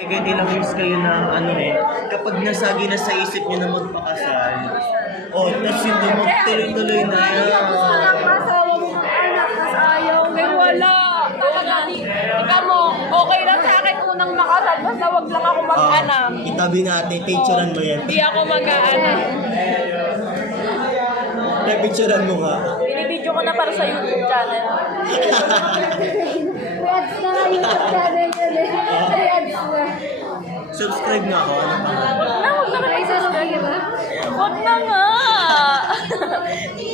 Ganyan ilang years kayo na kapag nasagi na sa isip nyo na magpakasal, tapos yung tuloy-tuloy na yan. Gusto lang masawa mo ng anak, tas ayaw. Ay, wala. Talaga. Ika mo, okay lang sa akin unang makasal. Basta wag lang ako mag-anak. Itabi natin, picturean mo yan. Hindi ako mag-anak. Picturean mo nga. Binibidyo ko na para sa YouTube channel. May ads na nga yung channel yun eh. May ads na. Subscribe nga ako. Ano pa? Huwag na May subscribe ba? Huwag na nga.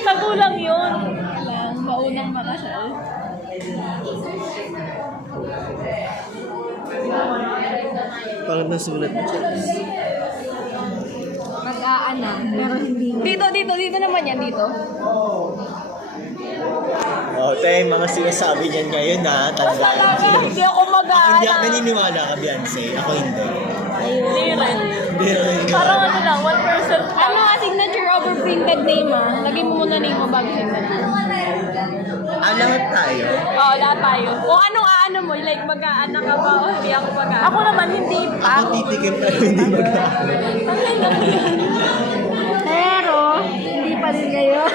Tagulang yun. Maunang makasal. Parang nasulat mo siya. Mag-aanak, pero hindi na. Dito naman yan, dito. Tay, mga sinasabi niyan ngayon na Basta tandaan. lang, hindi ako Hindi ako mag-anak. naniniwala ka, Beyonce. Ako hindi. Hindi rin. Hindi rin. Parang ano lang, 1%. Ano nga, signature over printed name ah. Lagyan mo muna name mo bago signature. Lahat tayo. Oo, lahat tayo. Kung anong aano mo, like mag-aanak ka ba o hindi ako mag-aanak. Ako naman, hindi pa. Ako titikim pero hindi Pero, hindi pa din ngayon.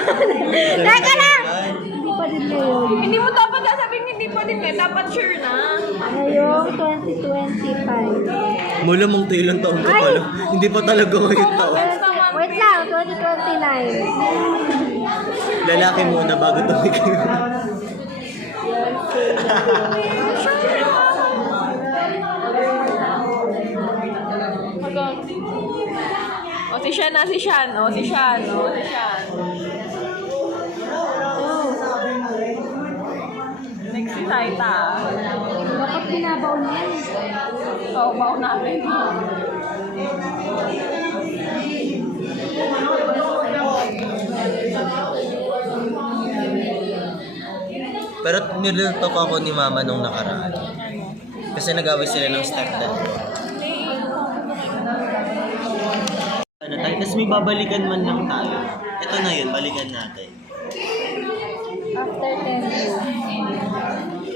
Teka lang! Hindi pa din ngayon. Hindi mo dapat sasabihin hindi pa din eh. Dapat sure na. Ngayong 2025. Mula mong ilang taon ka pala. Hindi pa talaga ngayon taon. Wait lang, 2029. Lalaki muna bago tumikim. O si Shan na, si Shan. O si Shan. O si Shan. Next si Saita. Dapat pinabaon mo yan. Oo, baon natin. Pero nilutok ako ni mama nung nakaraan. Kasi nag-away sila ng stepdad ko. Ano tayo? Tapos may babalikan man lang tayo. Ito na yun, balikan natin. After 10 years.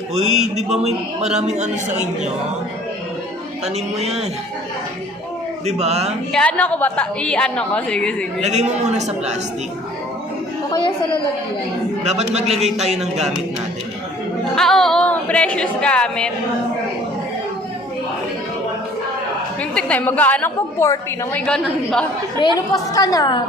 Uy, di ba may maraming ano sa inyo? Tanim mo yan. Di ba? Kaya ano ko ba? I-ano ko? Sige. Lagay mo muna sa plastic. O kaya sa lalagyan. Dapat maglagay tayo ng gamit natin. Oo. Precious gamit. Yung tignan, mag-aanak pag 40 na may ganun ba? Menopause ka na.